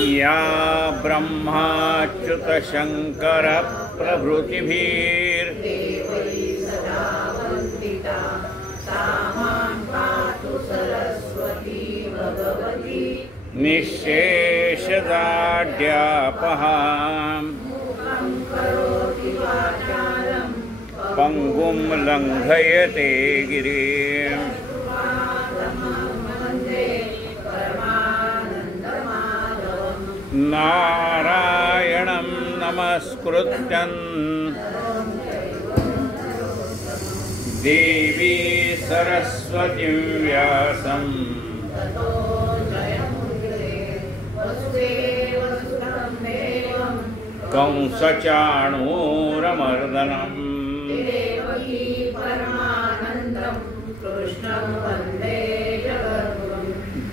या ब्रह्माच्युत शंकर प्रभृतिभिर निःशेषदाढ्यापहां पंगुं लंघयते गिरिं नारायणं नमस्कृत्यं देवी सरस्वतीं व्यासं कंसचाणूरमर्दनम्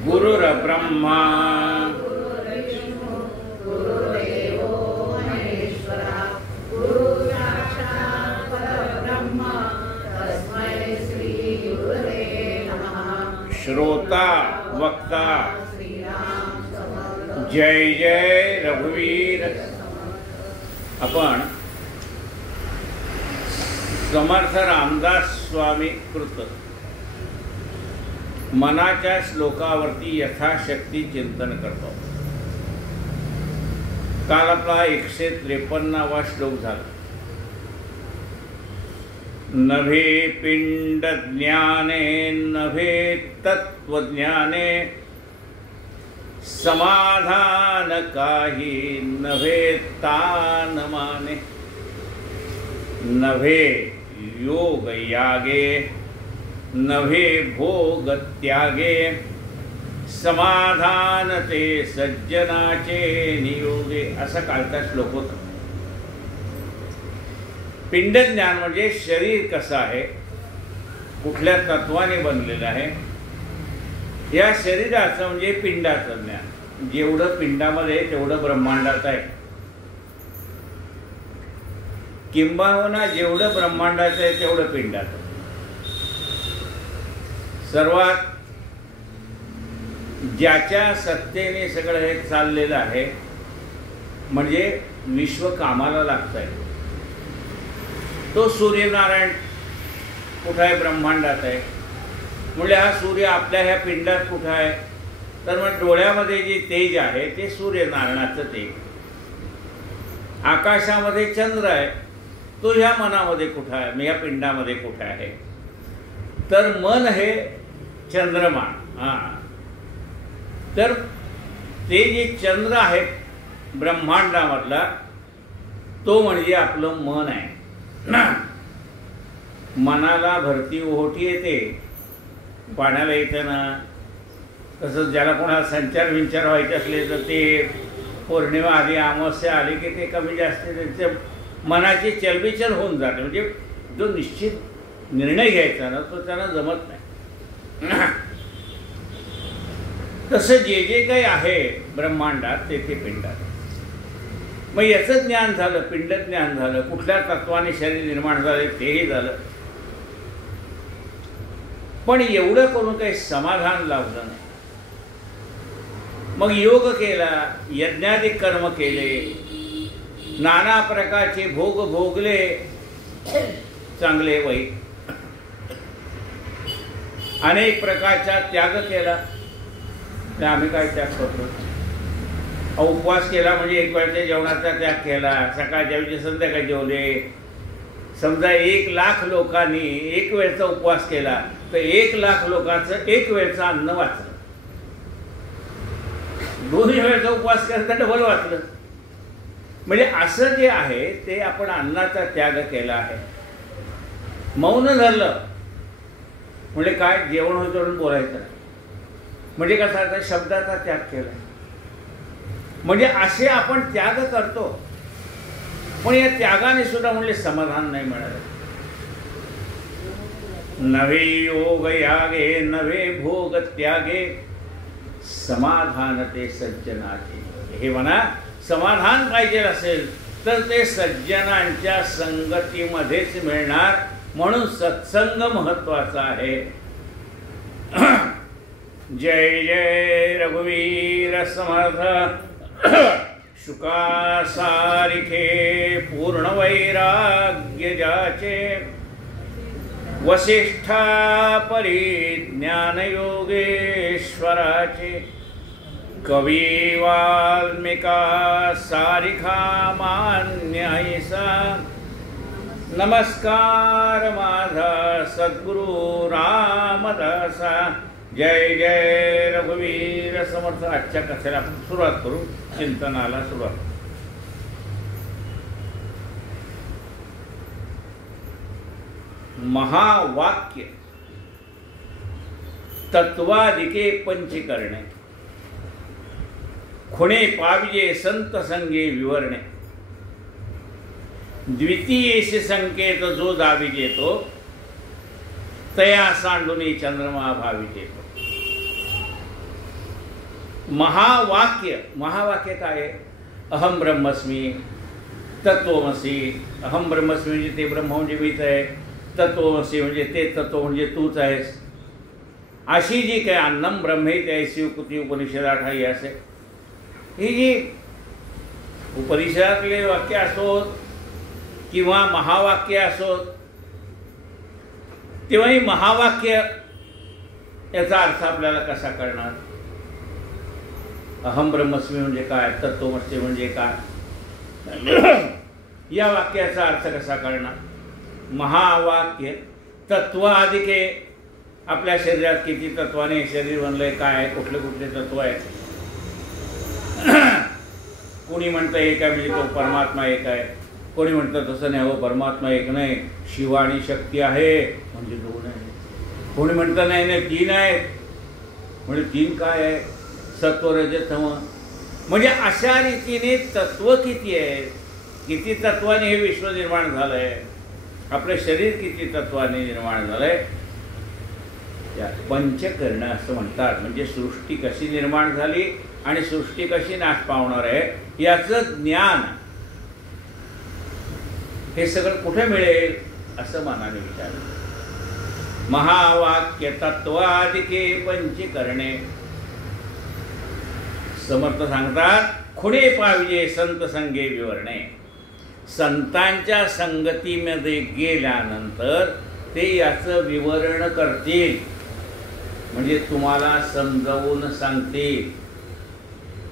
गुरुर्ब्रह्मा श्रोता वक्ता जय जय रघुवीर। आपण समर्थ रामदास स्वामी कृत मनाच्या श्लोकावरती यथाशक्ती चिंतन करतो। काल आपला 153वा श्लोक झाला। नभे पिंड ज्ञाने नभे तत्वज्ञाने समाधान काही नभे तान माने। नभे योग यागे नभे भोग त्यागे समाधान ते सज्जनाचे नियोगे। असा कालचा श्लोक होता। पिंड ज्ञान म्हणजे शरीर कसं आहे, कुठल्या तत्वाने बनलेलं आहे, या शरीराचं म्हणजे पिंडाचं ज्ञान। जेवढं पिंडामध्ये तेवढं ब्रह्मांडात आहे, किंबहुना जेवढं ब्रह्मांडाचं आहे तेवढं पिंडात। सर्वात ज्याच्या सत्तेने सगळं हे चाललेलं आहे म्हणजे विश्व कामाला लागतंय तो सूर्यनारायण कुठं आहे, ब्रह्मांडात आहे। म्हणजे हा सूर्य आपल्या ह्या पिंडात कुठं आहे, तर मग डोळ्यामध्ये जे तेज आहे ते सूर्यनारायणाचं तेज। आकाशामध्ये चंद्र आहे तो ह्या मनामध्ये कुठं आहे, मग ह्या पिंडामध्ये कुठं आहे, तर मन हे चंद्रमा। तर ते जे चंद्र आहे ब्रह्मांडामधला तो म्हणजे आपलं मन आहे। मनाला भरती ओहोटी येते पाण्याला येताना। तसंच ज्याला कोणाला संचार विंचार व्हायचे असले तर ते पौर्णिमा आली अमावस्या आली की ते कमी जास्त त्यांच्या मनाची चलबिचल होऊन जाते। म्हणजे जो निश्चित निर्णय घ्यायचा ना तो त्यांना जमत नाही। तसं जे जे काही आहे ब्रह्मांडात तेथे पिंडात। मग याचं ज्ञान झालं, पिंड ज्ञान झालं, कुठल्या तत्वाने शरीर निर्माण झाले तेही झालं। पण एवढं करून काही समाधान लाभलं नाही। मग योग केला, यज्ञाधिक कर्म केले, नाना प्रकारचे भोग भोगले, चांगले वाईट, अनेक प्रकारचा त्याग केला। आम्ही काय त्याग करतो, उपवास केला म्हणजे एक वेळच्या जेवणाचा त्याग केला, सकाळच्या वेळी संध्याकाळी जेवले। समजा 1,00,000 लोकांनी एक वेळचा उपवास केला तर 1,00,000 लोकांचं एक वेळचं अन्न वाचलं। 2 वेळचा उपवास केला तर डबल वाचलं। म्हणजे असं जे आहे ते आपण अन्नाचा त्याग केला आहे। मौन धरलं म्हणजे काय, जेवण होतं म्हणून बोलायचं नाही म्हणजे कसा आता शब्दाचा त्याग केला। म्हणजे असे आपण त्याग करतो पण या त्यागाने सुद्धा म्हणजे समाधान नाही मिळालं। नवे योग यागे नवे भोग त्यागे समाधान ते सज्जनाचे। हे म्हणा समाधान पाहिजे असेल तर ते सज्जनांच्या संगतीमध्येच मिळणार, म्हणून सत्संग महत्वाचा आहे। जय जय रघुवीर समर्थ शुकासारिखे पूर्ण वैराग्य जाचे वसिष्ठा परिज्ञान योगेश्वराचे कवी वाल्मिका सारिखा मान्य ऐसा नमस्कार माझा सद्गुरु रामदासा जय जय रघुवीर समर्थ. आजच्या कथेला आपण सुरुवात करू, चिंतनाला सुरुवात. महावाक्य तत्वादिके पंचीकरणे खुणे पाविजे संत संगे विवरणे द्वितीयेशी संकेत जो दाविजेतो तया सांडुनी चंद्रमा भाविजेतो. महावाक्य काय आहे? अहम ब्रह्मस्मी, तत्वमसी. अहम ब्रह्मस्मी म्हणजे ते ब्रह्म म्हणजे मीच आहे, तत्वमसी म्हणजे ते तत्व म्हणजे तूच आहेस. अशी जी काय अन्नम ब्रह्मेत ऐसी उक्ती उपनिषदात ही असे, ही जी उपनिषदातले वाक्य असोत किंवा महावाक्य असोत, तेव्हा ही महावाक्य याचा अर्थ आपल्याला कसा कळणार? अहम ब्रह्मस्मी म्हणजे काय, तत्वमसी म्हणजे काय, या वाक्याचा अर्थ कसा कळणार? महावाक्य तत्वाधिके आपल्या शरीरात किती तत्वाने शरीर बनलंय, काय आहे, कुठले कुठले तत्व आहेत. कोणी म्हणतं एक आहे म्हणजे तो परमात्मा एक आहे, कोणी म्हणतं तसं नाही, हो परमात्मा एक नाही, शिव आणि शक्ती आहे म्हणजे दोन आहे. कोणी म्हणतं नाही नाही तीन आहेत म्हणजे तीन काय आहे, सत्व रजत तम. म्हणजे अशा रीतीने तत्व किती आहेत, किती तत्वाने हे विश्व निर्माण झालंय, आपलं शरीर किती तत्वाने निर्माण झालंय, या पंचकर्ण असं म्हणतात. म्हणजे सृष्टी कशी निर्माण झाली आणि सृष्टी कशी नाश पावणार आहे याचं ज्ञान. हे सगळं कुठे मिळेल असं मनाने विचारलं. महावाक्य तत्वादिके पंचीकरणे. समर्थ सांगतात खुणे पाविजे संत संगे विवरणे. संतांच्या संगतीमध्ये गेल्यानंतर ते याचं विवरण करतील, म्हणजे तुम्हाला समजावून सांगतील.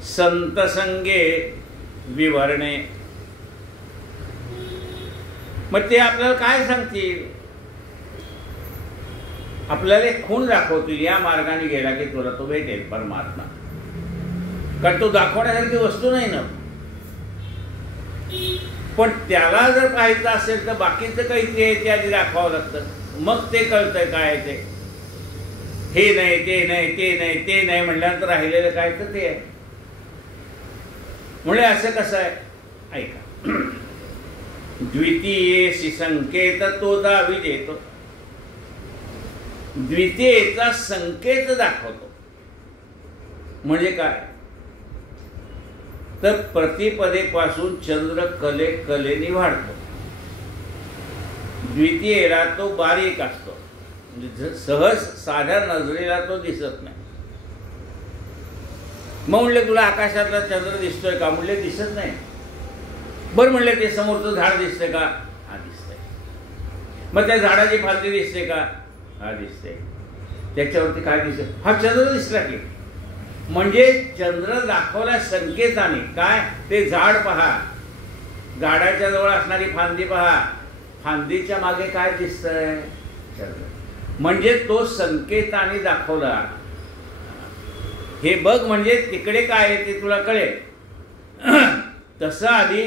संत संगे विवरणे मग ते आपल्याला काय सांगतील? आपल्याला एक खूण दाखवतील, या मार्गाने गेला की तुला तो भेटेल परमात्मा. कारण तो दाखवण्यासारखी वस्तू नाही ना. पण त्याला जर पाहायचं असेल तर बाकीचं काहीतरी आहे ते आधी दाखवावं लागतं, मग ते कळतंय काय आहे ते. हे नाही ते नाही ते नाही ते नाही म्हटल्यानंतर राहिलेलं काय तर ते आहे. म्हणजे असं कसं आहे ऐका. द्वितीयेशी संकेत तो दावी देतो. द्वितीयेचा संकेत दाखवतो म्हणजे काय तर प्रतिपदेपासून चंद्र कलेने वाढतो. द्वितीयेला तो बारीक असतो, म्हणजे सहज साध्या नजरेला तो दिसत नाही. मग म्हणले तुला आकाशातला चंद्र दिसतोय का? म्हणले दिसत नाही. बरं म्हणले ते समोरचं झाड दिसतंय का? हा दिसतंय. मग त्या झाडाची फांदी दिसते का? हा दिसते. त्याच्यावरती काय दिसत? हा चंद्र दिसला की. म्हणजे चंद्र दाखवला संकेताने. काय? ते झाड पहा, झाडाच्या जवळ असणारी फांदी पहा, फांदीच्या मागे काय दिसतंय? चंद्र. म्हणजे तो संकेताने दाखवला. हे बघ म्हणजे तिकडे काय आहे ते तुला कळेल. तसं आधी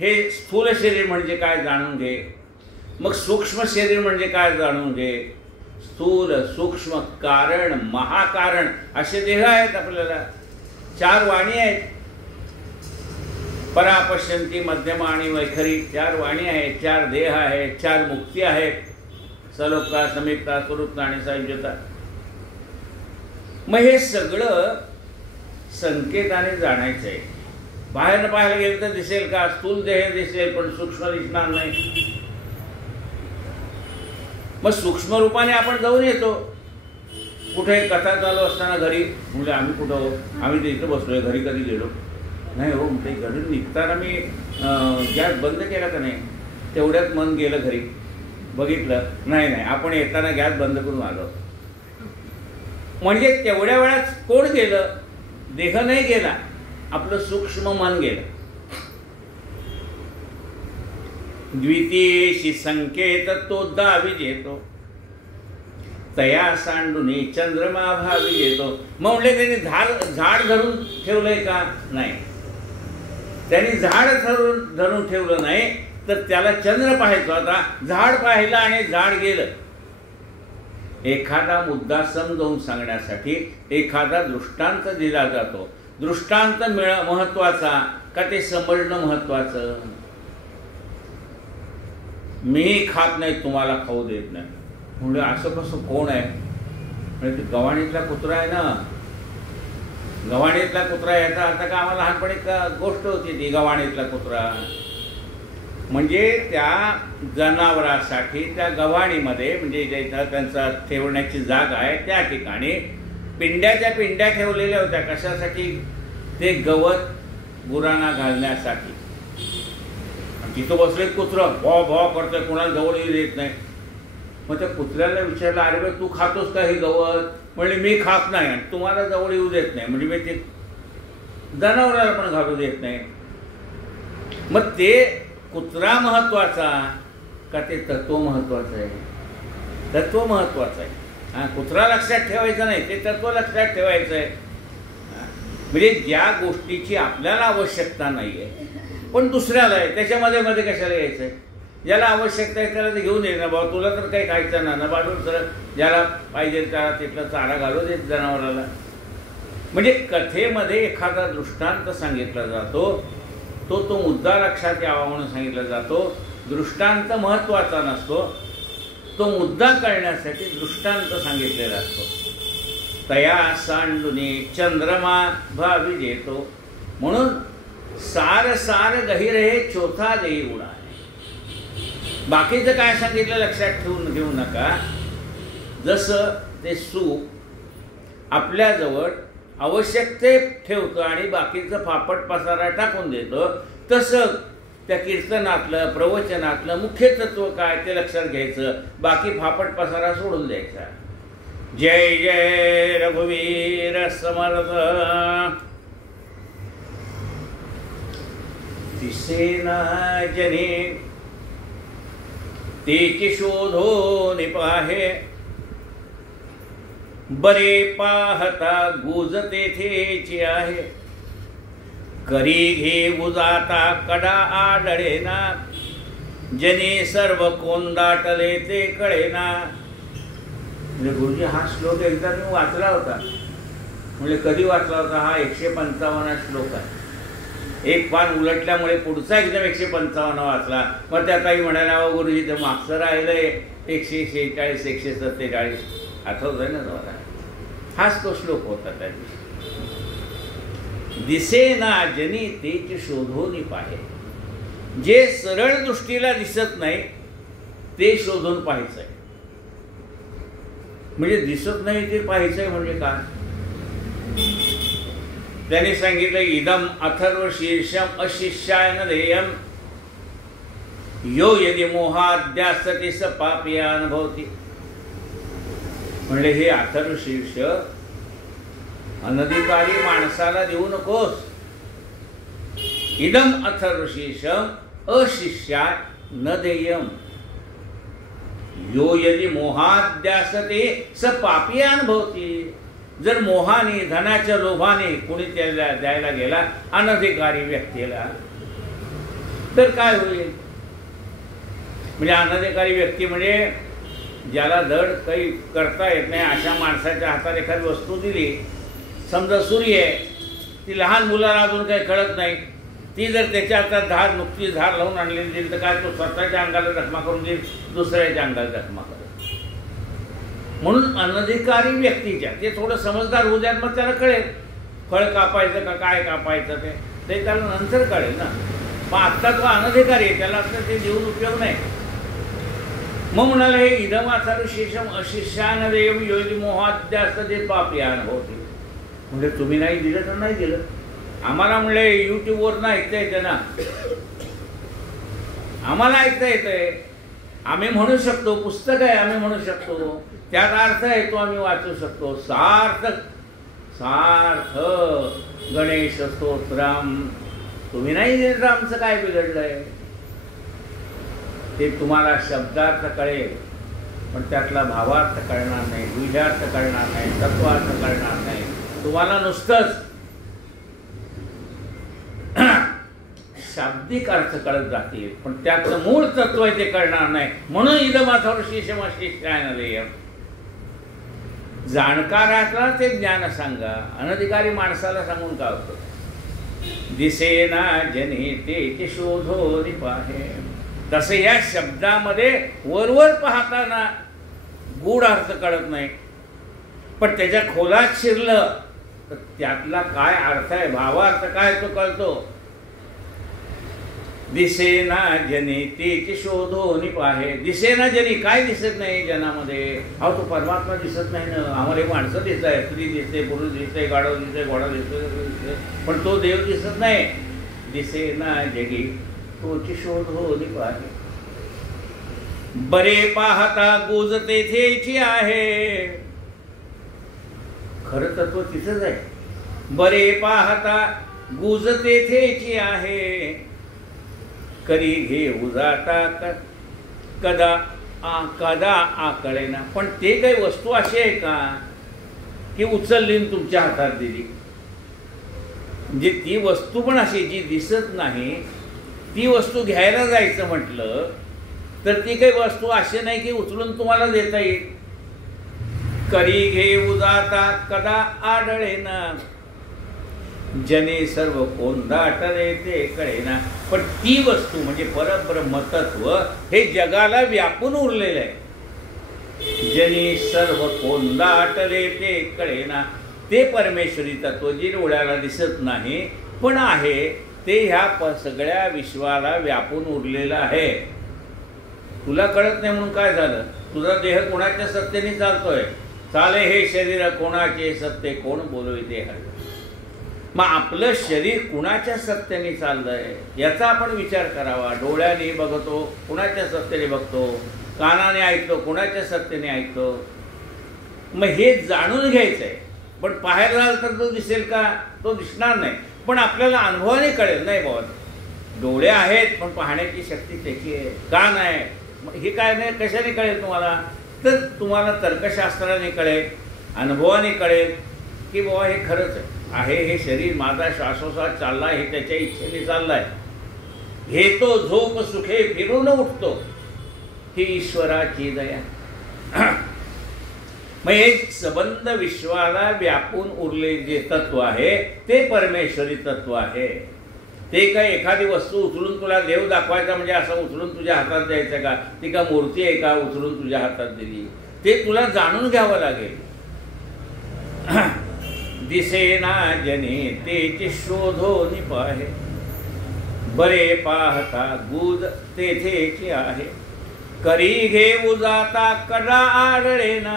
हे स्थूल शरीर म्हणजे काय जाणून घे, मग सूक्ष्म शरीर म्हणजे काय जाणून घे. स्थूल, सूक्ष्म, कारण, महाकारण असे देह आहेत आपल्याला. 4 वाणी आहेत. परा, पश्यंती, मध्यम आणि वैखरी 4 वाणी आहेत, 4 देह आहेत, 4 मुक्ती आहेत. सलोका, समीपता, स्वरूपता आणि सायुज्यता. मग हे सगळं संकेताने जाणायचं आहे. बाहेर पाहायला गेलं तर दिसेल का? स्थूल देह दिसेल पण सूक्ष्म दिसणार नाही. मग सूक्ष्म रूपाने आपण जाऊन येतो. कुठे कथा चालू असताना घरी म्हणजे आम्ही कुठं, आम्ही तर इथं बसलोय, घरी कधी गेलो. नाही हो, ते घरी निघताना मी गॅस बंद केला का नाही, तेवढ्यात मन गेलं घरी, बघितलं नाही नाही आपण येताना गॅस बंद करून आलो. म्हणजे तेवढ्या वेळात कोण गेलं? देह नाही गेला, आपलं सूक्ष्म मन गेलं. द्वितीयेशी संकेत तो दावी जेतो, तया सांडूनी चंद्रमा भावी येतो. मग म्हणले त्यांनी झाड धरून ठेवलंय का? नाही. त्यांनी झाड धरून ठेवलं नाही, तर त्याला चंद्र पाहायचा होता. झाड पाहिलं आणि झाड गेलं. एखादा मुद्दा समजावून सांगण्यासाठी एखादा दृष्टांत दिला जातो. दृष्टांत महत्वाचा का ते समजणं महत्वाचं? मी खात नाही, तुम्हाला खाऊ देत नाही म्हणजे असं कसं? कोण आहे? म्हणजे गव्हाणीतला कुत्रा आहे ना, गव्हाणीतला कुत्रा याचा आता का आम्हाला लहानपणी गोष्ट होती ती गव्हाणीतला कुत्रा. म्हणजे त्या जनावरासाठी त्या गव्हाणीमध्ये म्हणजे जिथं त्यांचा ठेवण्याची जागा आहे त्या ठिकाणी पिंड्याच्या पिंड्या ठेवलेल्या होत्या. कशासाठी? ते गवत गुरांना घालण्यासाठी. तिथं बसले कुत्रं भॉ भॉ करतोय, कुणाला जवळ येऊ देत नाही. मग त्या कुत्र्याला विचारलं, अरे बा तू खातोस का हे गवत? म्हणजे मी खात नाही आणि तुम्हाला जवळ येऊ देत नाही, म्हणजे मी ते जनावराला पण घालू देत नाही. मग ते कुत्रा महत्वाचा का ते तत्व महत्वाचं आहे? तत्व महत्वाचं आहे. हा, कुत्रा लक्षात ठेवायचा नाही, ते तत्व लक्षात ठेवायचं आहे. म्हणजे ज्या गोष्टीची आपल्याला आवश्यकता नाही आहे पण दुसऱ्याला आहे, त्याच्यामध्ये मध्ये कशाला यायचं आहे? ज्याला आवश्यकता आहे त्याला ते घेऊन ये ना बाबा, तुला तर काही खायचं ना ना बाजून सर ज्याला पाहिजे त्याला तिथला चारा घालू देत जनावराला. म्हणजे कथेमध्ये एखादा दृष्टांत सांगितला जातो, तो मुद्दा लक्षात यावा म्हणून सांगितला जातो. दृष्टांत महत्वाचा नसतो, तो मुद्दा कळण्यासाठी दृष्टांत सांगितलेला असतो. तया सांडुनी चंद्रमा भावी जेतो, म्हणून सार सार गहिर हे चौथा देई उडा. बाकीचं काय सांगितलं लक्षात ठेवून घेऊ नका. जसं ते सूप आपल्याजवळ आवश्यक ते ठेवतं आणि बाकीचं फापट पसारा टाकून देतं, तसं त्या कीर्तनातलं प्रवचनातलं मुख्य तत्व काय ते लक्षात घ्यायचं, बाकी फापट पसारा सोडून द्यायचा. जय जय रघुवीर समर्थ. दिसेना जनी तेची शोधो निपाहे, बरे पाहता गुज तेथेची आहे. करी घे उजाता कडा आढळेना, जनी सर्व कोंदाटले ते कळेना. म्हणजे गुरुजी हा श्लोक एकदा मी वाचला होता. म्हणजे कधी वाचला होता? हा 155 श्लोक आहे. एक पान उलटल्यामुळे पुढचा एकदम 155 वाचला. मग त्या काही म्हणायला गुरुजी तर मागचं राहिलंय 146 147 आठवत आहे ना तुम्हाला? हाच तो श्लोक होता त्या दिवशी. दिसेना जनी तेच शोधून पाहे, जे सरळ दृष्टीला दिसत नाही ते शोधून पाहायचंय. म्हणजे दिसत नाही ते पाहायचंय म्हणजे काय? त्यांनी सांगितलं इदम अथर्व शीर्षम अशिष्याय न ध्येयम, यो यदि मोहाद्यासते स पापयान भवति. म्हणजे हे अथर्व शीर्ष अनधिकारी माणसाला देऊ नकोस. इदम अथर्व शीर्षम अशिष्याय न देयम, यो यदि मोहाद्यासते स पापयान भवति. जर मोहाने धनाच्या लोभाने कोणी त्याला द्यायला गेला अनधिकारी व्यक्तीला तर काय होईल? म्हणजे अनधिकारी व्यक्ती म्हणजे ज्याला धड काही करता येत नाही अशा माणसाच्या हातात एखादी वस्तू दिली, समजा सुरी आहे, ती लहान मुलाला अजून काही कळत नाही, ती जर त्याच्या हातात धार नुकती धार लावून आणलेली दिली तर काय तो स्वतःच्या अंगाला जखमा करून देईल, दुसऱ्याच्या अंगाला जखमा करेल. म्हणून अनधिकारी व्यक्तीच्या ते थोडं समजदार होऊ द्यात, मग त्याला कळेल फळ कापायचं का काय कापायचं ते त्याला नंतर कळेल ना. मग आत्ता तो अनधिकारी आहे, त्याला आता ते देऊन उपयोग नाही. मग म्हणाला हे इदम अथर्व शीर्षम अशिष्यान देयम योगी मोहाद्यास्त ते पापयान होते. म्हणजे तुम्ही नाही दिलं तर नाही दिलं, आम्हाला म्हणले यूट्यूबवरनं ऐकता येते ना, आम्हाला ऐकता येतंय, आम्ही म्हणू शकतो, पुस्तक आहे आम्ही म्हणू शकतो, त्यात अर्थ आहे तो आम्ही वाचू शकतो. सार्थक सार्थ गणेश स्तोत्रम. तुम्ही नाही देत, आमचं काय बिघडलंय? ते तुम्हाला शब्दार्थ कळेल पण त्यातला भावार्थ कळणार नाही, बीजार्थ कळणार नाही, तत्वार्थ कळणार नाही. तुम्हाला नुसतंच शाब्दिक अर्थ कळत जातील पण त्यातलं मूळ तत्व आहे ते कळणार नाही. म्हणून इदमाथोर शिष्यमशिष्यानलेय. जाणकाराला ते ज्ञान सांगा, अनधिकारी माणसाला सांगून काय होतं? दिसेना जनी ते शोधो निपाहे. तसं या शब्दामध्ये वरवर पाहताना गूढ अर्थ कळत नाही पण त्याच्या खोलात शिरलं तर त्यातला काय अर्थ आहे, भावार्थ काय तो कळतो. दिसेना जनी ते शोधो निपाहे. दिसेना जनी, काय दिसत नाही जनामध्ये? अहो तो परमात्मा दिसत नाही ना. आम्हाला माणसं दिसत आहे, स्त्री दिसते, पुरुष दिसते, गाढव दिसते, घोडा दिसते, पण तो देव दिसत नाही. दिसेना जगी तोची शोधो निपाहे. बरे पाहता गुज तेथेची आहे. खरं तत्व तिथंच आहे. बरे पाहता गुज तेथेची आहे. करी घे उजाता कदा कदा आकळेना. पण ते काही वस्तू अशी आहे का की उचलली तुमच्या हातात दिली? म्हणजे ती वस्तू पण अशी जी दिसत नाही, ती वस्तू घ्यायला जायचं म्हटलं तर ती काही वस्तू अशी नाही की उचलून तुम्हाला देता येईल. करी घे उजाता कदा आढळेना. जने सर्व कोंदाटले ते कळेना. पण ती वस्तू म्हणजे परब्रह्मतत्व हे जगाला व्यापून उरलेलं आहे. जने सर्व कोंदाटले ते कळेना. ते परमेश्वरी तत्व जे डोळ्याला दिसत नाही पण आहे ते ह्या सगळ्या विश्वाला व्यापून उरलेलं आहे. तुला कळत नाही म्हणून काय झालं? तुझा देह कोणाच्या सत्तेने चालतोय? चाले हे शरीर कोणाचे सत्ते, कोण बोलविते हरे. मग आपलं शरीर कुणाच्या सत्तेने चाललंय याचा आपण विचार करावा. डोळ्याने बघतो, कुणाच्या सत्तेने बघतो, कानाने ऐकतो, कुणाच्या सत्तेने ऐकतो. मग हे जाणून घ्यायचं आहे. पण पाहायला जाल तर तो दिसेल का? तो दिसणार नाही. पण आपल्याला अनुभवाने कळेल. नाही बाबा, डोळे आहेत पण पाहण्याची शक्ती त्याची आहे, कान आहे. हे काय नाही, कशाने कळेल तुम्हाला? तर तुम्हाला तर्कशास्त्राने कळेल, अनुभवाने कळेल की बाबा हे खरंच आहे. हे शरीर माझा श्वासोश्वास चाललाय, हे त्याच्या इच्छेने चाललाय. घेतो झोप सुखे फिरून उठतो, ही ईश्वराची दया. मग हे संबंध विश्वाला व्यापून उरले जे तत्व आहे ते परमेश्वरी तत्व आहे. ते काय एखादी वस्तू उचलून तुला देव दाखवायचा म्हणजे असं उचलून तुझ्या हातात द्यायचं का? ती का मूर्ती आहे का उचलून तुझ्या हातात दिली? ते तुला जाणून घ्यावं लागेल. दिसेना जने तेचे शोधो निपाहे. बरे पाहता गुज तेथेची आहे. करी घे उजाता कदा आढळेना.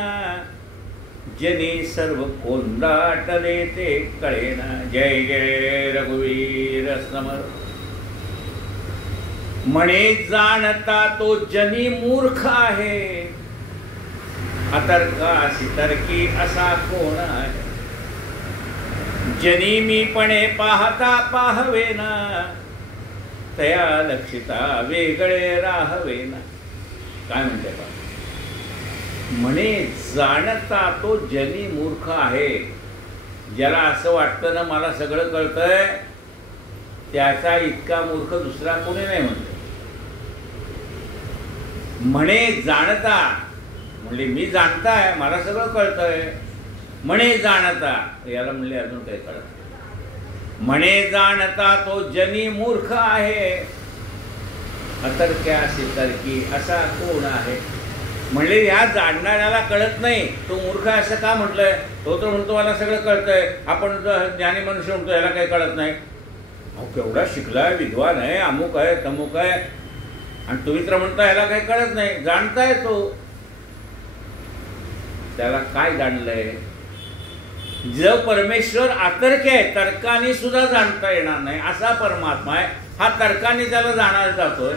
जनी सर्व कोंदाटले ते कळेना. जय जय रघुवीर समर्थ. म्हणे जाणता तो जनी मूर्ख आहे. अतर्कासी तर्की असा कोण आहे. जनी मीपणे पाहता पाहवेना. तया लक्षिता वेगळे राहवेना. काय म्हणते बा? म्हणे जाणता तो जनी मूर्ख आहे. ज्याला असं वाटतं ना मला सगळं कळतंय, त्याचा इतका मूर्ख दुसरा कोणी नाही म्हणतो. म्हणे जाणता म्हणजे मी जाणताय, मला सगळं कळतंय. म्हणे जाणता याला म्हणले अजून काही कळत. म्हणे जाणता तो जनी मूर्ख आहे. अतर्क्यासी तर्की असा कोण आहे. म्हणले ह्या जाणणाऱ्याला कळत नाही, तो मूर्ख असं का म्हटलंय? तो तर म्हणतो मला सगळं कळतंय. आपण ज्ञानी मनुष्य म्हणतो याला काही कळत नाही. अहो केवढा शिकलाय, विद्वान आहे, अमुक आहे, तमुक आहे, आणि तुम्ही तर म्हणता याला काही कळत नाही. जाणताय तो, त्याला काय जाणलंय? जो परमेश्वर अतर्क्य आहे, तर्काने सुद्धा जाणता येणार नाही असा परमात्मा आहे, हा तर्काने त्याला जाणार जातोय.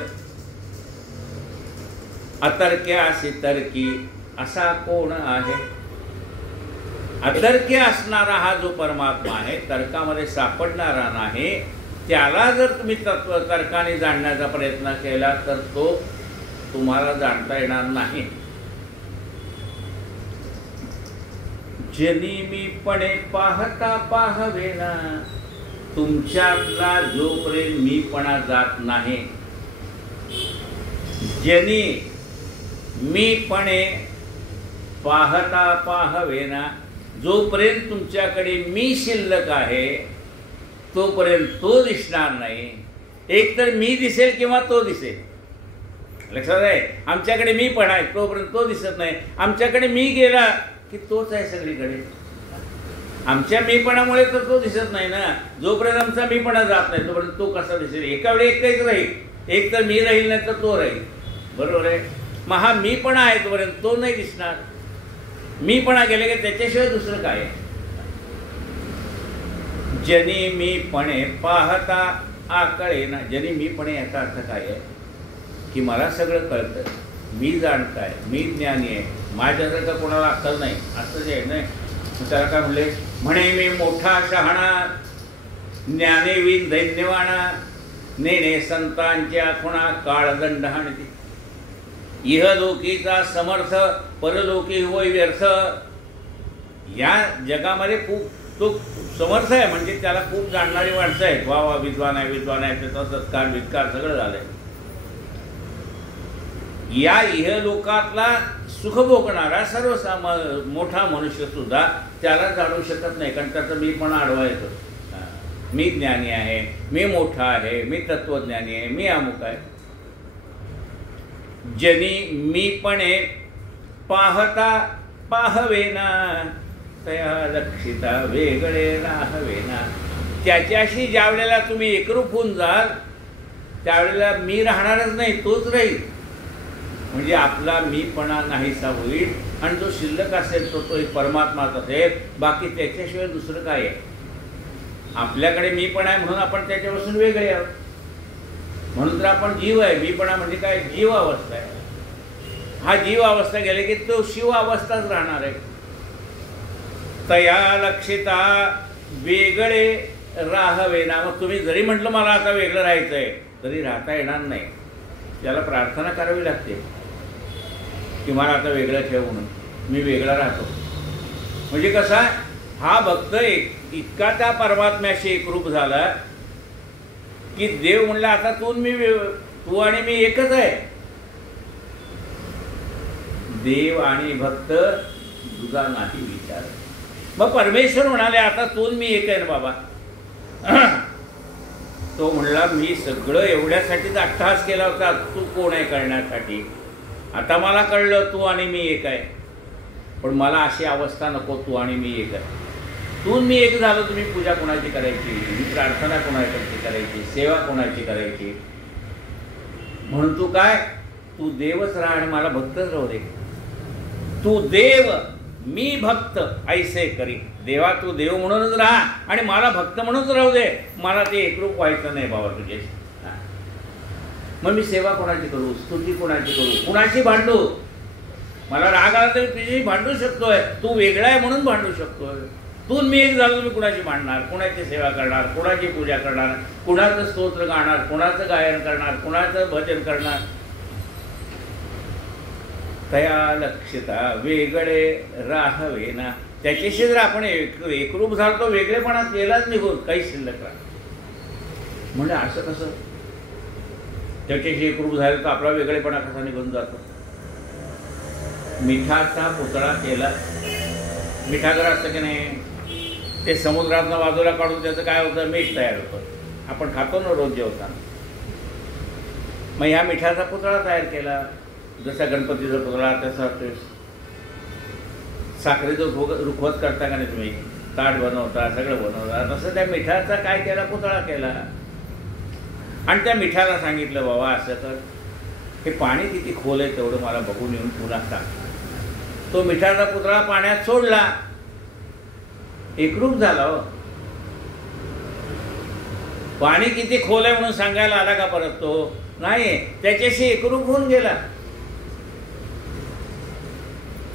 अतर्क्य असे तर्की असा कोण आहे? अतर्क्य असणारा हा जो परमात्मा आहे, तर्कामध्ये सापडणारा नाही, त्याला जर तुम्ही तत्व तर्काने जाणण्याचा प्रयत्न केला तर तो तुम्हाला जाणता येणार नाही. जनी मीपणे पाहता पाहवेना, तुमच्यातला जोपर्यंत मीपणा जात नाही, जनी मीपणे पाहता पाहवेना, जोपर्यंत तुमच्याकडे मी शिल्लक आहे तोपर्यंत तो दिसणार नाही. एक तर मी दिसेल किंवा तो दिसेल. लक्षात आहे, आमच्याकडे मी पण आहे तोपर्यंत तो दिसत नाही. आमच्याकडे मी गेला की तोच आहे सगळीकडे. आमच्या मीपणामुळे तर तो दिसत नाही ना. जोपर्यंत आमचा मीपणा जात नाही तोपर्यंत तो कसा दिसेल? एका वेळी एकच राहील. एक तर मी राहील नाही तर तो राहील. बरोबर आहे. मग हा मीपणा आहे तोपर्यंत तो नाही दिसणार. मीपणा गेले की त्याच्याशिवाय दुसरं काय आहे? जनी मीपणे पाहता आकळेना. जनी मीपणे याचा अर्थ काय आहे की मला सगळं कळतं, मी जाणताय, मी ज्ञानी आहे, माझ्यासारखं कोणाला अक्कल नाही असं जे आहे ना. त्याला काय म्हणले? म्हणे मी मोठा शहाणा, ज्ञानेवीन दैन्यवाणा, नेणे संतांच्या खुणा काळदंड हाणती. इहलोकीचा समर्थ, परलोकी होय व्यर्थ. या जगामध्ये खूप तो समर्थ आहे, म्हणजे त्याला खूप जाणणारी माणसं आहेत. वा वा, विद्वान आहे, विद्वान आहे, त्याचा सत्कार वित्कार सगळं झालंय. या इहलोकातला सुख भोगणारा मोठा मनुष्य सुद्धा त्याला जाणू शकत नाही, कारण त्याचा मी पण आडवा येतो. मी ज्ञानी आहे, मी मोठा आहे, मी तत्वज्ञानी आहे, मी अमुक आहे. जनी मीपणे पाहता पाहवेना, तया लक्षिता वेगळे राहवेना. त्याच्याशी ज्या वेळेला तुम्ही एकरूप होऊन जाल त्यावेळेला मी राहणारच नाही, तोच राहील. म्हणजे आपला मीपणा नाहीसा होईल आणि जो शिल्लक असेल तो एक परमात्माच असेल. बाकी त्याच्याशिवाय दुसरं काय आहे? आपल्याकडे मीपणा आहे म्हणून आपण त्याच्यापासून वेगळे आहोत, म्हणून तर आपण जीव आहे. मीपणा म्हणजे काय? जीव अवस्था आहे. हा जीव अवस्था गेले की तो शिव अवस्थाच राहणार आहे. तया लक्षिता वेगळे राहवेना. मग तुम्ही जरी म्हटलं मला आता वेगळं राहायचं आहे तरी राहता येणार नाही. त्याला प्रार्थना करावी लागते की मला आता वेगळं ठेव म्हणून, मी वेगळा राहतो. म्हणजे कसा हा भक्त इतका त्या परमात्म्याशी एकरूप झाला की देव म्हणला आता तू आणि मी एकच आहे. देव आणि भक्त तुझा नाही विचार. मग परमेश्वर म्हणाले आता तू मी एक आहे ना बाबा. तो म्हणला मी सगळं एवढ्यासाठीच अट्टहास केला होता, तू कोण आहे करण्यासाठी. आता मला कळलं तू आणि मी एक आहे, पण मला अशी अवस्था नको तू आणि मी एक आहे. तू मी एक झालं तुम्ही पूजा कोणाची करायची, मी प्रार्थना कोणाची करायची, सेवा कोणाची करायची. म्हणून तू काय, तू देवच राहा आणि मला भक्तच राहू दे. तू देव मी भक्त ऐसे करी. देवा तू देव म्हणूनच राहा आणि मला भक्त म्हणूनच राहू दे. मला ते एकरूप व्हायचं नाही बाबा तुझ्याशी. मग मी सेवा कोणाची करू, स्तुती कोणाची करू, कुणाची भांडू. मला राग आला तरी तुझ्याशी भांडू शकतोय. तू वेगळा आहे म्हणून भांडू शकतोय. तू मी एक झालो तुम्ही कुणाची भांडणार, कुणाची सेवा करणार, कुणाची पूजा करणार, कुणाचं स्तोत्र गाणार, कुणाचं गायन करणार, कुणाचं भजन करणार. तया लक्षिता वेगळे राहवेना. त्याच्याशी जर आपण एकरूप झालो तो वेगळेपणा केलाच निघून काही शिल्लक राहत. म्हणजे असं कसं त्याच्याशी एकरूप झालं तर आपला वेगळेपणा कसा निघून जातो. मिठाचा पुतळा केला. मिठागर असतं की नाही, ते समुद्रातनं बाजूला काढून त्याचं काय होतं, मीठ तयार होतं. आपण खातो ना रोज जेवताना. मग ह्या मिठाचा पुतळा तयार केला. जसा गणपतीचा पुतळा तसा साखरेचं रुखवत करता का नाही तुम्ही, ताट बनवता सगळं बनवता, तसं त्या मिठाचा काय केला, पुतळा केला. आणि त्या मिठाला सांगितलं बाबा असं कर, हे पाणी किती खोल आहे तेवढं मला बघून येऊन पुन्हा सांग. तो मिठाचा पुतळा पाण्यात सोडला. एकरूप झाला हो. पाणी किती खोल आहे म्हणून सांगायला आला का परत तो? नाही, त्याच्याशी एकरूप होऊन गेला.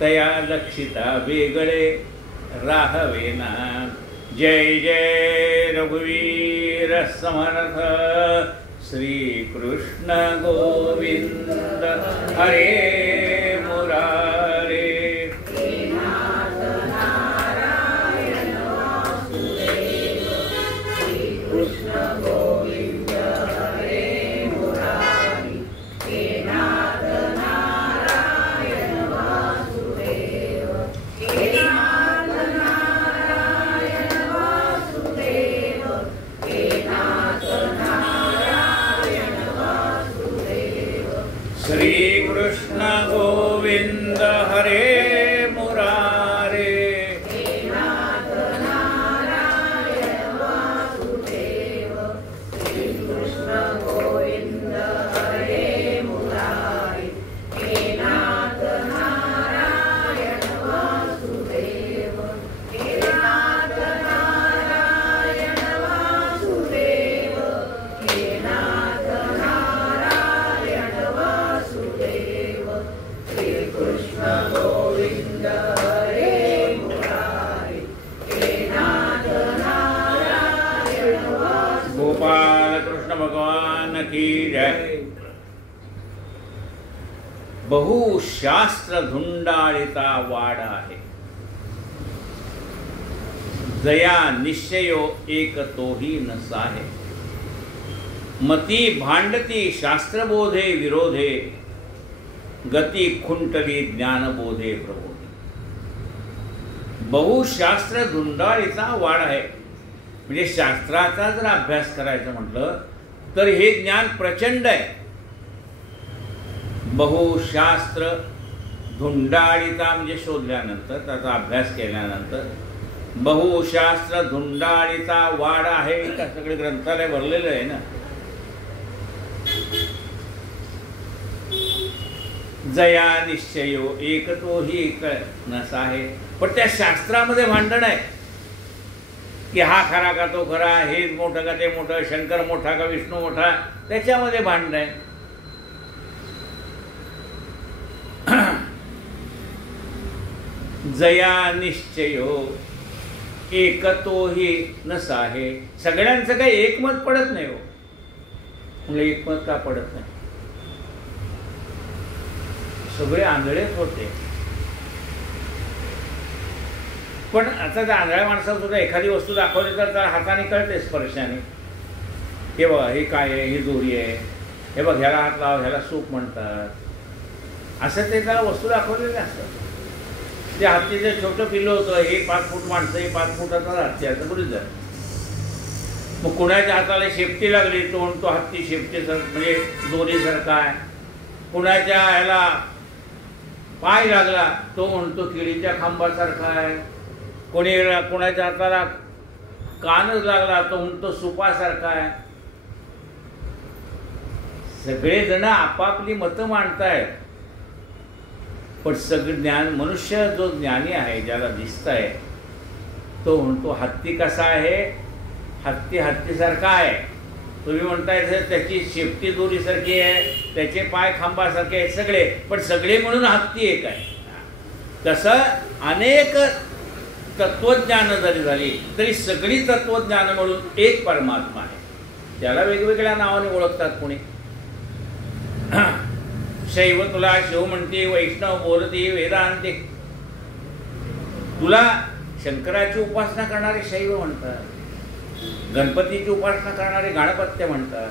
तया लक्षिता वेगळे राहवेना. जय जय रघुवीर समर्थ. श्री कृष्ण गोविंद हरे मुरारे. श्री कृष्ण गोविंद हरे मुरारे. गोपाल कृष्ण भगवान की जय. बहुशास्त्र धुंडाळिता वाड आहे. जया निश्चयो एक तोही नसाहे. मती भांडती शास्त्रबोधे विरोधे. गती खुंटली ज्ञानबोधे प्रबोधे. बहुशास्त्र धुंडाळीचा वाड आहे. म्हणजे शास्त्राचा जर अभ्यास करायचं म्हटलं तर हे ज्ञान प्रचंड आहे. बहुशास्त्र धुंडाळीता म्हणजे शोधल्यानंतर, त्याचा अभ्यास केल्यानंतर बहुशास्त्र धुंडाळीचा वाड आहे. का सगळे ग्रंथालय भरलेलं आहे ना. जया निश्चयो एक तोही नसाहे. पण त्या शास्त्रामध्ये भांडण आहे की हा खरा का तो खरा, हे मोठं का ते मोठं, शंकर मोठा का विष्णू मोठा, त्याच्यामध्ये भांडण आहे. जया निश्चयो एकतोही नसाहे. सगळ्यांचं काही एकमत पडत नाही हो. म्हणजे एकमत का पडत नाही? सगळे आंधळेच होते. पण आता त्या आंधळ्या माणसाला सुद्धा एखादी वस्तू दाखवली तर त्याला हाताने कळते, स्पर्शाने. हे बघा, हे काय आहे, ही दोरी आहे, हे बघ ह्याला हात लाव, ह्याला सूप म्हणतात, असं ते त्याला वस्तू दाखवलेले असतात. ते हत्तीचं छोटं पिल्लं होतं, हे 5 फूट माणसं, हे 5 फुटाचा हत्ती, असं बोलत जात. मग कुणाच्या हाताला शेपटी लागली तो म्हणतो हत्ती शेपटीसारखं म्हणजे दोरीसारखा आहे. कुणाच्या ह्याला पाय लागला तो म्हणतो केळीच्या खांबासारखा आहे. कोणाच्या हाताला कानच लागला तो म्हणतो सुपासारखा आहे. सगळेजण आपापली मतं मांडतायत. पण सगळं ज्ञान, मनुष्य जो ज्ञानी आहे, ज्याला दिसत आहे, तो म्हणतो हत्ती कसा आहे, हत्ती हत्तीसारखा आहे. तुम्ही म्हणताय त्याची शेपटी दोरीसारखी आहे, त्याचे पाय खांबासारखे आहेत सगळे, पण सगळे म्हणून हत्ती एक आहे. तसं अनेक तत्वज्ञान जरी झाली तरी सगळी तत्वज्ञान म्हणून एक परमात्मा आहे. त्याला वेगवेगळ्या नावाने ओळखतात कोणी. शैव तुला शिव म्हणते, वैष्णव बोलती वेदांते. तुला शंकराची उपासना करणारे शैव म्हणतात, गणपतीची उपासना करणारे गणपत्य म्हणतात,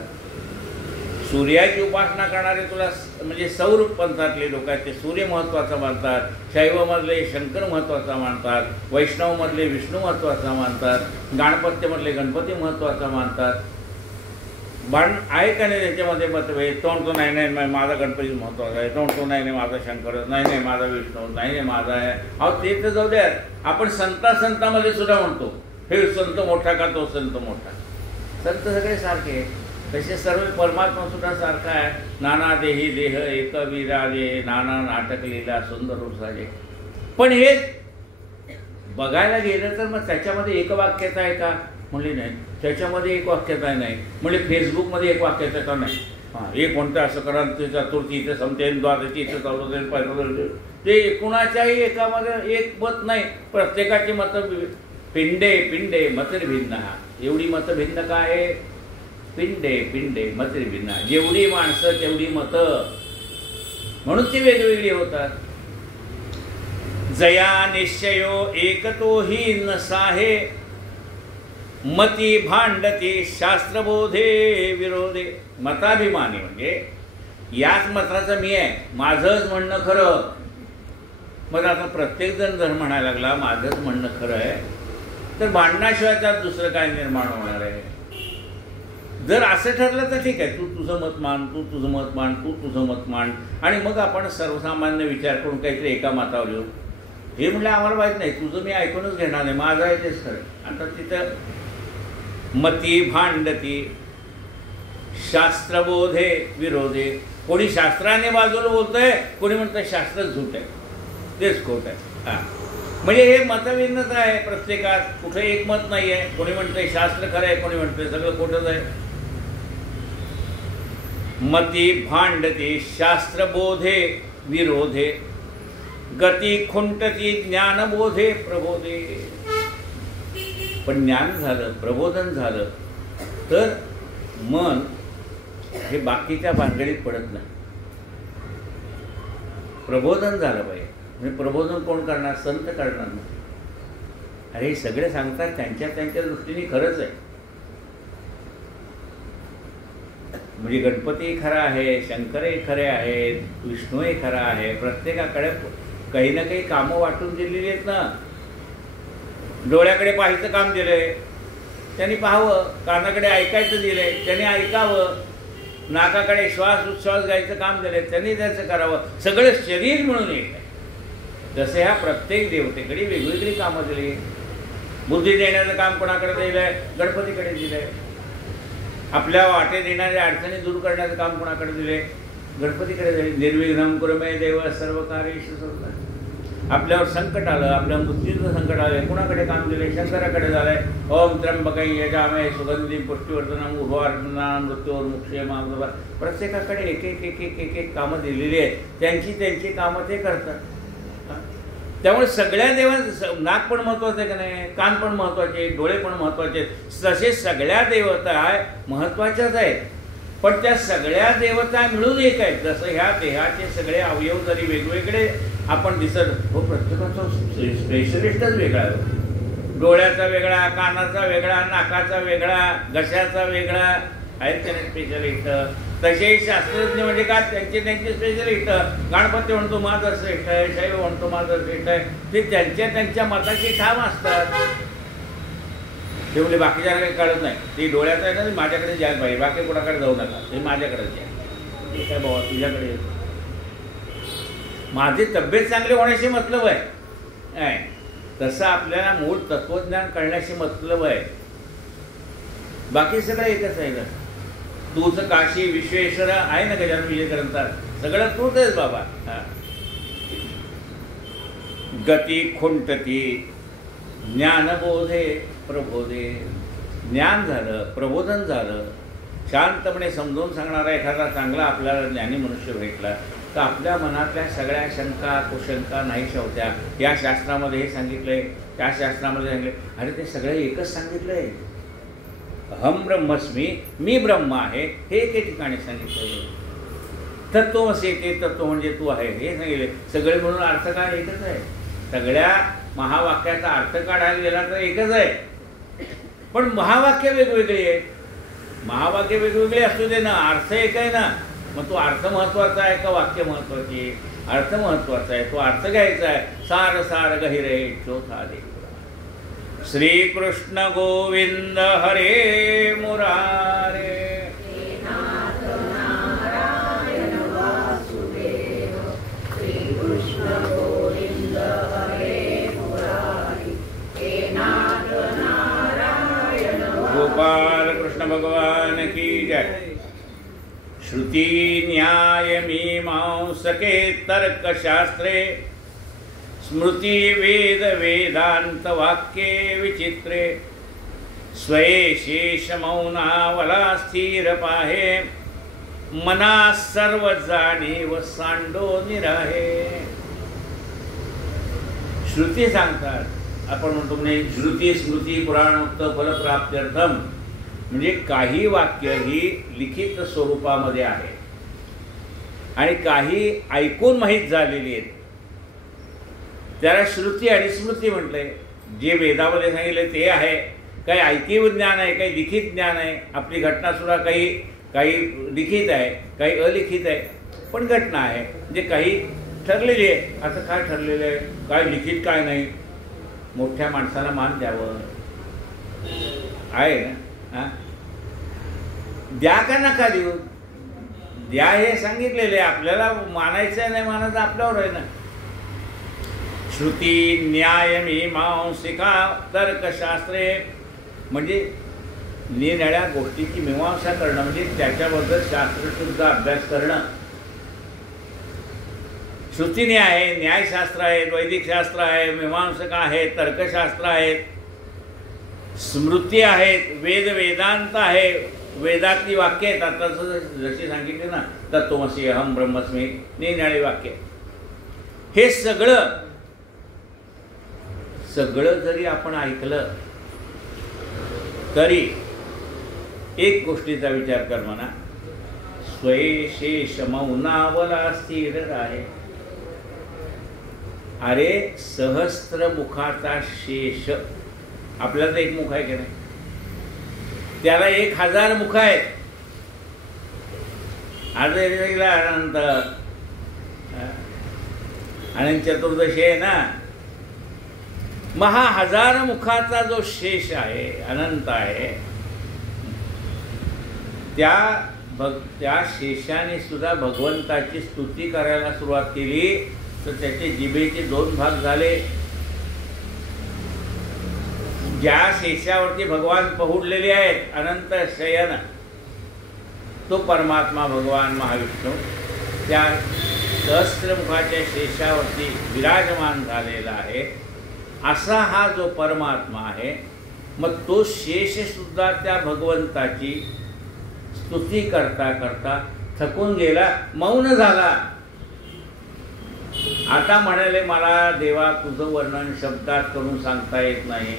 सूर्याची उपासना करणारे तुला म्हणजे सौर पंथातले लोक आहेत, ते सूर्य महत्त्वाचा मानतात. शैवमधले शंकर महत्त्वाचा मानतात, वैष्णवमधले विष्णू महत्त्वाचा मानतात, गणपत्यमधले गणपती महत्त्वाचा मानतात. आहे का नाही त्याच्यामध्ये मतभेद? तो म्हणतो नाही नाही माझा गणपती महत्त्वाचा आहे, तो म्हणतो नाही नाही माझा शंकर, नाही नाही माझा विष्णू, नाही नाही माझा आहे. अहो ते तर जाऊ द्या. आपण संतांमध्ये सुद्धा म्हणतो हे संत मोठा का तो संत मोठा. संत सगळे सारखे, तसे सर्व परमात्मा सुद्धा सारखा आहे. नाना देही देह एक विराजे, नाना नाटक लीला सुंदर उसाजे. पण हे बघायला गेलं तर मग त्याच्यामध्ये एक वाक्यता आहे का? म्हणले नाही. त्याच्यामध्ये एक वाक्यता नाही. म्हणजे फेसबुकमध्ये एक वाक्यता का? नाही. हां, एक म्हणतं असं करा, ते चतुर्थी इथं संपतेन, द्वादशी इथं चालवते, ते कुणाच्याही एकामध्ये एक मत नाही. प्रत्येकाची मतं पिंडे पिंडे मतभिन्न. एवढी मतभिन्न काय आहे? पिंडे पिंडे मतभिन्न. जेवढी माणसं तेवढी मतं, म्हणून ती वेगवेगळी होतात. जया निश्चयो एकतो ही नसाहे, मती भांडती शास्त्रबोधे विरोधे. मताभिमानी म्हणजे याच मताचं मी आहे, माझंच म्हणणं खरं. मग आता प्रत्येकजण जर म्हणायला लागला माझंच म्हणणं खरं आहे, तर भांडणाशिवाय त्यात दुसरं काय निर्माण होणार आहे? जर असं ठरलं तर ठीक आहे, तू तुझं मत मान, तू तुझं मत मान, तू तुझं मत मान, आणि मग आपण सर्वसामान्य विचार करून काहीतरी एका मतावर येऊ. हे म्हटलं आम्हाला माहीत नाही, तुझं मी ऐकूनच घेणार नाही, माझं आहे तेच खरं. आता तिथं मती भांडती शास्त्रबोधे विरोधे. कोणी शास्त्राने बाजूला बोलतंय, कोणी म्हणतंय शास्त्रच झूट आहे, तेच खोट आहे. हां, म्हणजे हे मतभिन्नता आहे प्रत्येकात. कुठे एक मत नाही आहे. कोणी म्हणतंय शास्त्र खरं आहे, कोणी म्हणतंय सगळं खोटंच आहे. मती भांडती शास्त्रबोधे विरोधे, गती खुंटती ज्ञानबोधे प्रबोधे. पण ज्ञान झालं, प्रबोधन झालं तर मन हे बाकीच्या भानगडीत पडत नाही. प्रबोधन झालं पाहिजे. म्हणजे प्रबोधन कोण करणार? संत करणार नाही. अरे सगळे सांगतात त्यांच्या त्यांच्या दृष्टीने खरंच आहे. म्हणजे गणपती खरा आहे, शंकरही खरे आहेत, विष्णूही खरा आहे. प्रत्येकाकडे काही ना काही कामं वाटून दिलेली आहेत ना. डोळ्याकडे पाहायचं काम दिलंय, त्यांनी पाहावं. कानाकडे ऐकायचं दिलंय, त्यांनी ऐकावं. नाकाकडे श्वास उच्छ्वास घ्यायचं काम दिलंय, त्यांनी त्याचं करावं. सगळं शरीर मिळून एक आहे. जसे ह्या प्रत्येक देवतेकडे वेगवेगळी कामं दिली. बुद्धी देण्याचं काम कोणाकडे दिलंय? गणपतीकडे दिलंय. आपल्या वाटेत येणाऱ्या अडचणी दूर करण्याचं काम कोणाकडे दिले? गणपतीकडे दिले. निर्विघ्नं कुरु मे देव सर्व कार्येषु सर्वदा. आपल्यावर संकट आलं, आपल्या मृत्यूचं संकट आलं, कोणाकडे काम दिले? शंकराकडे झालंय. ओम त्र्यंबकै यजामहे सुगंधी पुष्टिवर्धनम उर्वारुकमिव मृत्योर्मुक्षयेमामृता. प्रत्येकाकडे एक एक एक एक एक एक कामं दिलेली आहेत. त्यांची त्यांची कामं ते करतात. त्यामुळे सगळ्या देवांचं नाक पण महत्त्वाचं आहे का नाही? कान पण महत्त्वाचे, डोळे पण महत्त्वाचे आहेत. तसे सगळ्या देवता महत्त्वाच्याच आहेत. पण त्या सगळ्या देवता मिळून एक आहेत. जसं ह्या देहाचे सगळे अवयव जरी वेगवेगळे आपण दिसत, हो प्रत्येकाचा स्पेशलिस्टच वेगळा आहे. डोळ्याचा वेगळा, कानाचा वेगळा, नाकाचा वेगळा, घशाचा वेगळा आहेत त्याने स्पेशलिस्ट. तसेही शास्त्रज्ञ म्हणजे का त्यांचे त्यांचे स्पेशलिस्ट. गणपती म्हणतो माझं श्रेष्ठ आहे, शैव म्हणतो माझं श्रेष्ठ आहे. ते त्यांच्या त्यांच्या मताची ठाम असतात. ते म्हणजे बाकीच्या काही कळत नाही. ते डोळ्यात आहे ना, माझ्याकडे जायला पाहिजे, बाकी कोणाकडे जाऊ नका, ते माझ्याकडेच या. ठीक आहे बाबा, तुझ्याकडे माझी तब्येत चांगली होण्याशी मतलब आहे. तसं आपल्याला मूळ तत्वज्ञान कळण्याशी मतलब आहे. बाकी सगळं एकच आहे ना. तूच काशी विश्वेश्वर आहे ना गजानन विजय ग्रंथात, सगळं तूच आहेस बाबा. गती खुंटती ज्ञानबोधे प्रबोधे. ज्ञान झालं, प्रबोधन झालं, शांतपणे समजून सांगणारा एखादा चांगला आपल्याला ज्ञानी मनुष्य भेटला तर आपल्या मनातल्या सगळ्या शंका कुशंका नाहीशा होत्या. या शास्त्रामध्ये हे सांगितलंय, त्या शास्त्रामध्ये सांगितलंय. अरे ते सगळे एकच सांगितलंय. अहम ब्रह्मस्मी, मी ब्रह्म आहे, हे एके ठिकाणी सांगितलंय. तत्त्वमसी, ते तत्व म्हणजे तू आहे, हे सांगितले. सगळे म्हणून अर्थ काय एकच आहे. सगळ्या महावाक्याचा अर्थ काढायला गेला तर एकच आहे. पण महावाक्य वेगवेगळी आहेत. महावाक्य वेगवेगळे असू दे ना, अर्थ एक आहे ना. मग तो अर्थ महत्त्वाचा आहे का वाक्य महत्त्वाची? अर्थ महत्त्वाचा आहे, तो अर्थ घ्यायचा आहे. सार सार गहिरे चौथा दे. श्री कृष्ण गोविंद हरे मुरारे. गोपाल कृष्ण भगवान की जय. श्रुति न्याय मीमांसके तर्क शास्त्रे स्मृती वेद वेदांत वाक्ये विचित्रे स्वये शेष मौनावला स्थिर पाहे मना सर्व जाणीव सांडो निराहे. श्रुती सांगतात, आपण म्हणतो म्हणजे श्रुती स्मृती पुराणोक्त फलप्राप्त्यर्थम, म्हणजे काही वाक्य ही लिखित स्वरूपामध्ये आहे आणि काही ऐकून माहीत झालेली आहेत, त्याला श्रुती आणि स्मृती म्हटलंय. जे वेदामध्ये सांगितले ते आहे, काही ऐकीव ज्ञान आहे, काही लिखित ज्ञान आहे. आपली घटनासुद्धा काही लिखित आहे, काही अलिखित आहे, पण घटना आहे. म्हणजे काही ठरलेली आहे. आता काय ठरलेलं आहे, काय लिखित काय नाही. मोठ्या माणसाला मान द्यावं आहे ना. हां, द्या का नका देऊ, द्या हे सांगितलेले. आपल्याला मानायचं नाही मानायचं आपल्यावर आहे ना. श्रुती न्याय मीमांसिका तर्कशास्त्रे, म्हणजे निरनिळ्या गोष्टीची मीमांसा करणं, म्हणजे त्याच्याबद्दल शास्त्रशुद्ध अभ्यास करणं. श्रुतीने आहे, न्यायशास्त्र आहेत, वैदिक शास्त्र आहे, मीमांसका आहेत, तर्कशास्त्र आहेत, स्मृती आहेत, वेद वेदांत आहे, वेदातली वाक्य आहेत. आता जशी सांगितले ना, तत्त्वमसी अहम ब्रह्मस्मी, निरनिळी वाक्य. हे सगळं जरी आपण ऐकलं तरी एक गोष्टीचा विचार कर म्हणा, स्वये शेष मौनावला स्थिर राहे. अरे सहस्त्र मुखाचा शेष, आपल्याला तर एक मुख आहे की नाही, त्याला 1000 मुख आहेत. आज अनंत अनंत चतुर्दशी आहे ना, मग 1000 मुखाचा जो शेष आहे, अनंत आहे, त्या शेषाने सुद्धा भगवंताची स्तुती करायला सुरुवात केली तर त्याचे जिभेचे 2 भाग झाले. ज्या शेषावरती भगवान पहुडलेले आहेत, अनंत शयन, तो परमात्मा भगवान महाविष्णू त्या सहस्त्रमुखाच्या शेषावरती विराजमान झालेला आहे. असा हा जो परमात्मा आहे, मग तो शेष सुद्धा त्या भगवंताची स्तुती करता करता थकून गेला, मौन झाला. आता म्हणाले, मला देवा तुझं वर्णन शब्दात करून सांगता येत नाही.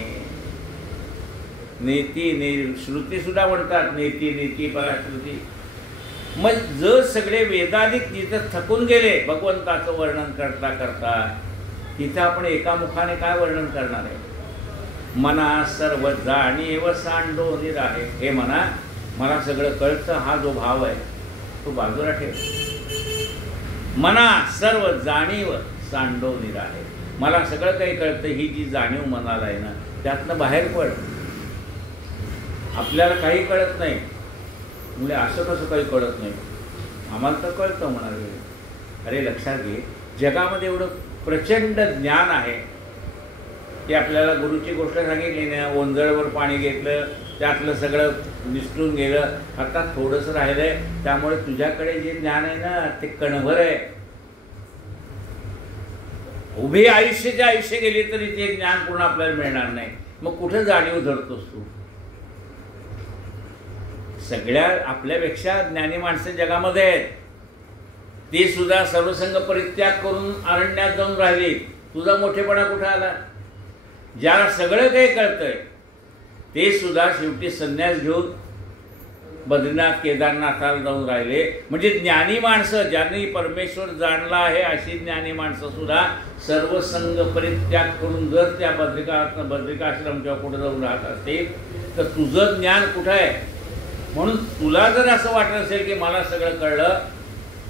श्रुती सुद्धा म्हणतात नेती नेती पराश्रुती. मग जर सगळे वेदाधिक जिथं थकून गेले भगवंताचं वर्णन करता करता, तिथं आपण एका मुखाने काय वर्णन करणार आहे. मना सर्व जाणीव सांडो निराहे. हे म्हणा, मला सगळं कळतं, हा जो भाव आहे तो बाजूला ठेव. मना सर्व जाणीव सांडो निराहे. मला सगळं काही कळतं, ही जी जाणीव मनाला आहे ना, त्यातनं बाहेर पड. आपल्याला काही कळत नाही म्हणजे असं कसं काही कळत नाही, आम्हाला तर कळतं म्हणाले. अरे लक्षात घे, जगामध्ये एवढं प्रचंड ज्ञान आहे की आपल्याला गुरुची गोष्ट सांगितली ना, ओंजळवर पाणी घेतलं, त्यातलं सगळं निसटून गेलं, आता थोडंसं राहिलंय. त्यामुळे तुझ्याकडे जे ज्ञान आहे ना, ते कणभर आहे. उभे आयुष्य गेली तरी ते ज्ञान पूर्ण आपल्याला मिळणार नाही. मग कुठं जाणीव धरतोस तू. सगळ्या आपल्यापेक्षा ज्ञानी माणसं जगामध्ये आहेत, ते सुद्धा सर्वसंग परित्याग करून अरण्यात जाऊन राहिली. तुझा मोठेपणा कुठं आला. ज्याला सगळं काही कळतंय ते सुद्धा शेवटी संन्यास घेऊन बद्रीनाथ केदारनाथाला जाऊन राहिले. म्हणजे ज्ञानी माणसं, ज्यांनी परमेश्वर जाणला आहे, अशी ज्ञानी माणसं सुद्धा सर्वसंग परित्याग करून जर त्या बद्रिकाश्रम किंवा कुठं जाऊन राहत असतील तर तुझं ज्ञान कुठं आहे. म्हणून तुला जर असं वाटत असेल की मला सगळं कळलं,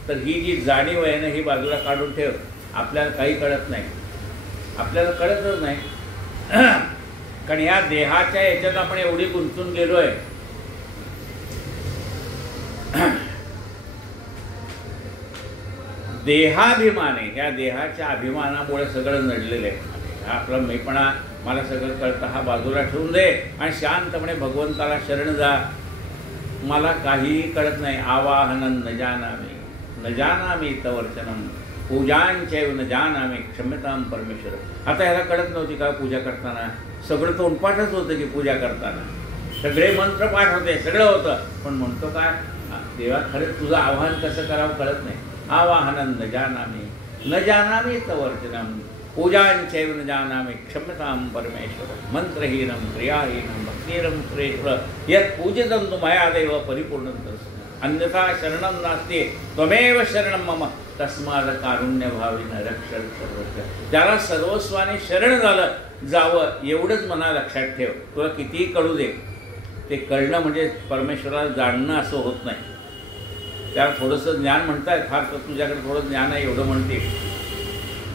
तर ही जी जाणीव आहे ना, ही बाजूला काढून ठेव. आपल्याला काही कळत नाही, आपल्याला कळतच नाही. कारण ह्या देहाच्या याच्यात आपण एवढी गुंतून गेलो आहे. देहाभिमाने, ह्या देहाच्या अभिमानामुळे सगळं नडलेलं आहे. हा आपला मीपणा, मला सगळं कळतं, हा बाजूला ठेवून दे आणि शांतपणे भगवंताला शरण जा. मला काहीही कळत नाही. आवाहनन न जानामी तवर्चनम पूजांचैव न जानामि क्षम्यतां परमेश्वर. आता ह्याला कळत नव्हती का पूजा करताना? सगळं तोंडपाठच होतं की पूजा करताना, सगळे मंत्र पाठ होते, सगळं होतं, पण म्हणतो काय, देवा खरंच तुझं आवाहन कसं करावं कळत नाही. आवाहनं न जानामि तवर्चनम पूजांचैव न जानामि क्षम्यतां परमेश्वर. मंत्रहीनं क्रियाहीनं भक्तिहीनं सुरेश्वर यत् पूजितं तु मया देव परिपूर्णं तस्मै अन्यथा शरणं नास्ति त्वमेव शरणं मम तस्मात् कारुण्यभावेन रक्ष सर्वस्य. त्याला सर्वस्वाने शरण झालं जावं एवढंच मना लक्षात ठेव. तुला कितीही कळू दे, ते कळणं म्हणजे परमेश्वराला जाणणं असं होत नाही. त्याला थोडंसं ज्ञान म्हणताय, फार तर तुझ्याकडे थोडं ज्ञान आहे एवढं म्हणते.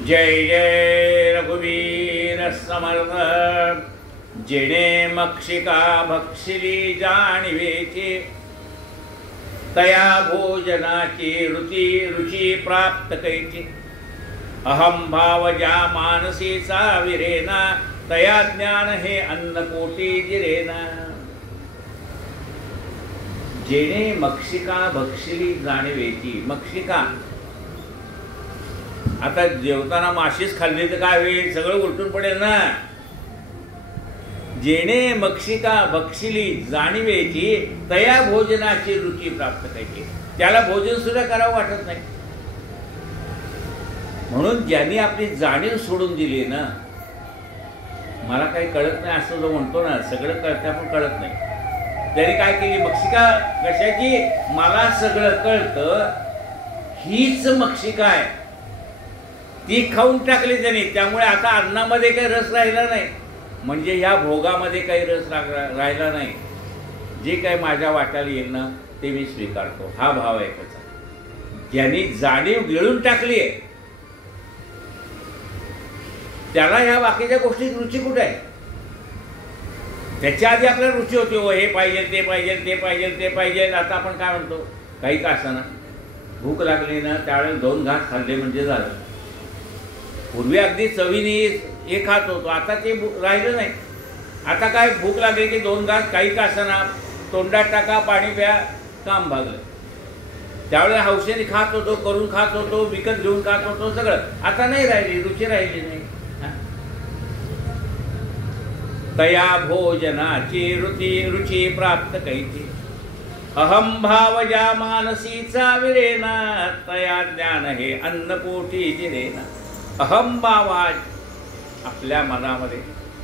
जय जय रघुवीर समर्थ. जेणे मक्षिका भक्षिली जाणिवेची तया भोजनाची रुची प्राप्त कैची. अहम भाव ज्या मानसीचा विरेना तया ज्ञान हे अन्नकोटी जिरेना. जेणे मक्षिका भक्षिली जाणिवेची. मक्षिका आता जेवताना माशीच खाल्ली तर काय होईल, सगळं उलटून पडेल ना. जेणे मक्षिका भक्षिली जाणिवेची तया भोजनाची रुची प्राप्त करायची. त्याला भोजन सुद्धा करावं वाटत नाही. म्हणून ज्यांनी आपली जाणीव सोडून दिली ना, मला काही कळत नाही असं जो म्हणतो ना, सगळं कळतं पण कळत नाही, त्यांनी काय केली, मक्षिका कशाची, मला सगळं कळतं हीच मक्षिका आहे, ती खाऊन टाकली त्यांनी. त्यामुळे आता अन्नामध्ये काही रस राहिला नाही, म्हणजे ह्या भोगामध्ये काही रस राहिला नाही. जे काही माझ्या वाट्याला येईल ना ते मी स्वीकारतो, हा भाव आहे त्याचा. ज्यांनी जाणीव गिळून टाकली आहे त्याला ह्या बाकीच्या गोष्टीत रुची कुठे आहे? त्याच्या आधी आपल्याला रुची होती, हो हे पाहिजे ते पाहिजे ते पाहिजे ते पाहिजे. आता आपण काय म्हणतो, काही का असताना भूक लागली ना त्यावेळेला 2 घास खाल्ले म्हणजे झालं. पूर्वी अगदी चवीने हे खात होतो, आता ते राहिलं नाही. आता काय भूक लागली की 2 घास काही का असताना तोंडात टाका, पाणी प्या, काम भागलं. त्यावेळेला हौसेने खात होतो, करून खात होतो, विकत घेऊन खात होतो सगळं. आता नाही राहिली, रुची राहिली नाही. तया भोजनाची रुची प्राप्त कैची. अहम भाव ज्या मानसीचा विरेना तया ज्ञान हे अन्नपोटी जिरेना. अहम भाव आपल्या मनामध्ये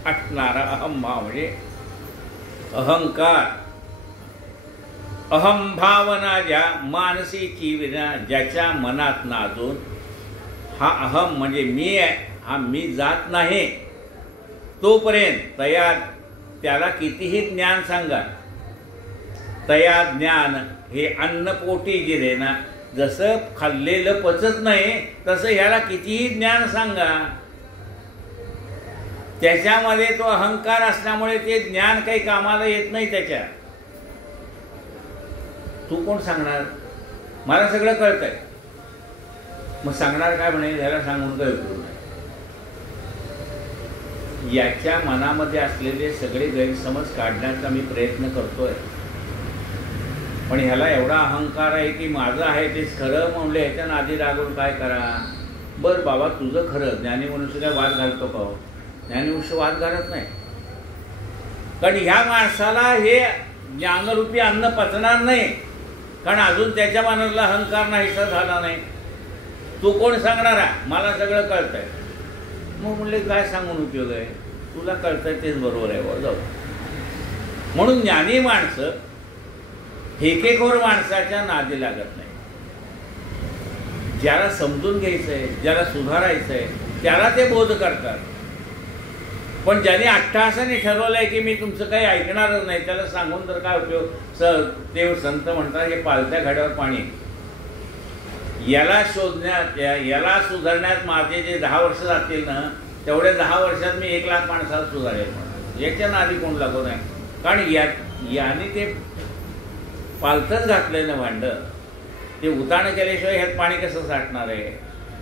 असणारा अहम भाव म्हणजे अहंकार. अहम भावना ज्या मानसीची विना ज्याच्या मनात नाजून हा अहम म्हणजे मी आहे, हा मी जात नाही तोपर्यंत त्याला कितीही ज्ञान सांगा, तया ज्ञान हे अन्नपोटी जिरेना. जसं खाल्लेलं पचत नाही तसं ह्याला कितीही ज्ञान सांगा, त्याच्यामध्ये तो अहंकार असल्यामुळे ते ज्ञान काही कामाला येत नाही त्याच्या. तू कोण सांगणार, मला सगळं कळतंय, मग सांगणार काय म्हणेल, ह्याला सांगून काय उपयोग नाही. याच्या मनामध्ये असलेले सगळे गैरसमज काढण्याचा मी प्रयत्न करतोय, पण ह्याला एवढा अहंकार आहे की माझं आहे तेच खरं म्हणले, ह्याच्या नादी लागून काय करा. बरं बाबा तुझं खरं, ज्ञानी मनुष्य काय वाद घालतो का? ज्ञानी मनुष्य वाद घालत नाही, कारण ह्या माणसाला हे ज्ञानरूपी अन्न पचणार नाही, कारण अजून त्याच्या मनातला अहंकार नाहीसा झाला नाही. तू कोण सांगणारा, मला सगळं कळतंय. मग म्हणले काय सांगून उपयोग आहे, तुला कळतंय तेच बरोबर आहे बा, जाऊ. म्हणून ज्ञानी माणसं हेकेखोर माणसाच्या नादी लागत नाही. ज्याला समजून घ्यायचंय, ज्याला सुधारायचंय त्याला ते बोध करतात. पण ज्याने अट्टहासाने ठरवलंय की मी तुमचं काही ऐकणारच नाही, त्याला सांगून तर काय उपयोग. ते संत म्हणतात हे पालत्या घड्यावर पाणी. याला शोधण्यात, याला सुधारण्यात माझे जे 10 वर्ष जातील ना, तेवढ्या 10 वर्षात मी 1 लाख माणसाला सुधारेल. याच्या नादी कोण लागू नाही, कारण याने ते पालतच घातलंय ना भांडं, ते उताणं केल्याशिवाय ह्यात पाणी कसं साठणार आहे.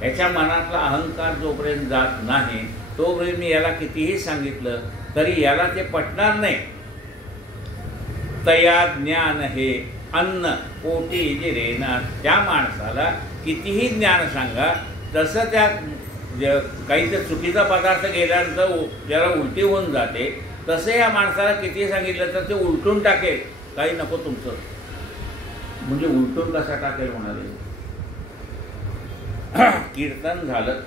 ह्याच्या मनातला अहंकार जोपर्यंत जात नाही तोपर्यंत मी याला कितीही सांगितलं तरी याला ते पटणार नाही. तया ज्ञान हे अन्न पोटी जिरेना. त्या माणसाला कितीही ज्ञान सांगा तसं त्या काही ते चुकीचा पदार्थ गेल्यानंतर ज्याला उलटी होऊन जाते, तसं या माणसाला किती सांगितलं तर ते उलटून टाकेल, काही नको तुमचं. म्हणजे उलटून कसा टाकेल म्हणाले. कीर्तन झालं.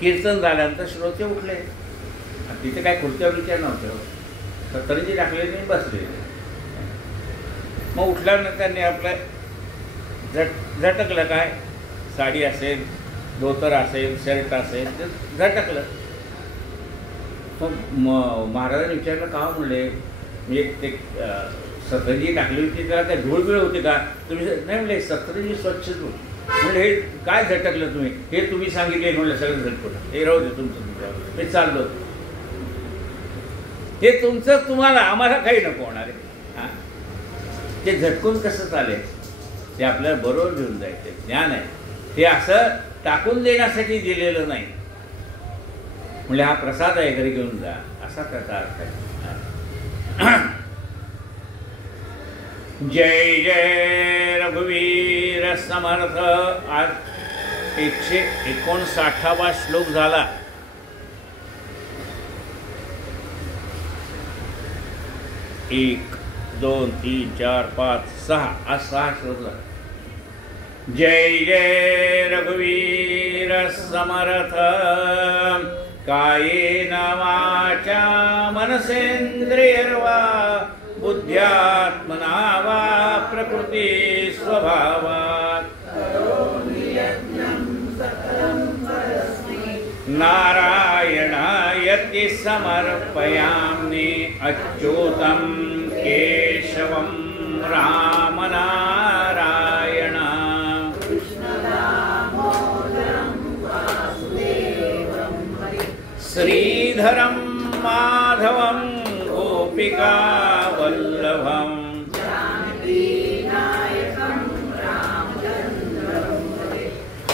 कीर्तन झाल्यानंतर श्रोते उठले. तिथे काय खुर्च्या बिर्च्या नव्हत्या, सतरंजी टाकलेली बसले. मग उठल्यानंतर त्यांनी आपलं झटकलं, काय साडी असेल, धोतर असेल, शर्ट असेल, ते झटकलं. मग महाराजांनी विचारलं का म्हणले, म्हणजे ते सतरंजी टाकली होती त्याला काय धूळबिळ होती का? तुम्ही नाही म्हणले सतरंजी स्वच्छ धूळ. म्हणजे हे काय झटकलं तुम्ही? हे तुम्ही सांगितले म्हणलं सगळं झटकून. हे राहू दे तुमचं, मी चाललो. हे तुमचं तुम्हाला, आम्हाला काही नको होणार आहे. हां, ते झटकून कसं चालेल? ते आपल्याला बरोबर घेऊन जायचं ज्ञान आहे. ते असं टाकून देण्यासाठी दिलेलं नाही. म्हणजे हा प्रसाद आहे, घरी घेऊन जा, असा त्याचा अर्थ आहे. जय जय रघुवीर समर्थ. आज 159वा श्लोक झाला. एक, 2, 3, 4, 5, 6, आज 6 श्लोक झाला. जय जय रघुवीर समर्थ. कायेन वाचा मनसेन्द्रियर्वा बुद्ध्यात्मना वा प्रकृती स्वभावात् नारायणायति समर्पयामि अच्युतं केशवं राम नारायण. श्रीधरं माधवं गोपिका वल्लभं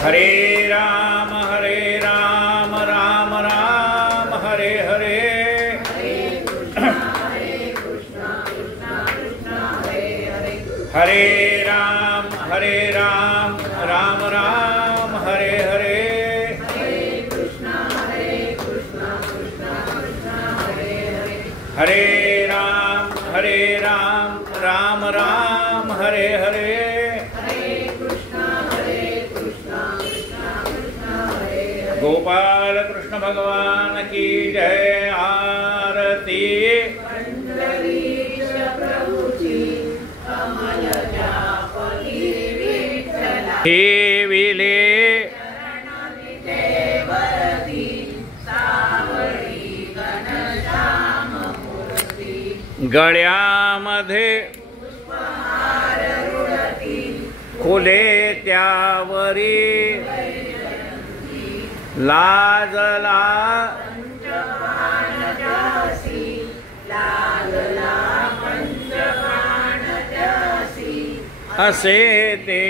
हरे राम राम राम हरे हरे. हरे राम राम राम हरे हरे. हरे राम राम राम हरे हरे. गोपाल कृष्ण भगवान की जय. आरती. हे विले गळ्यामध्ये खुले त्यावरी लाजला असे ते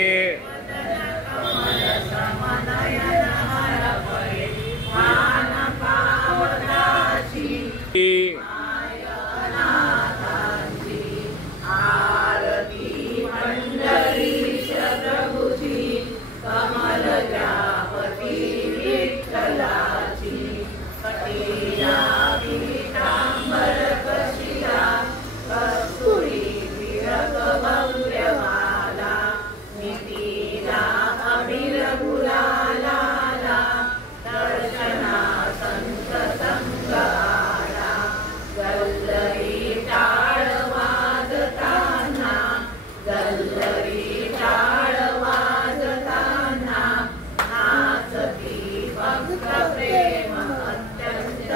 प्रेम अत्यंत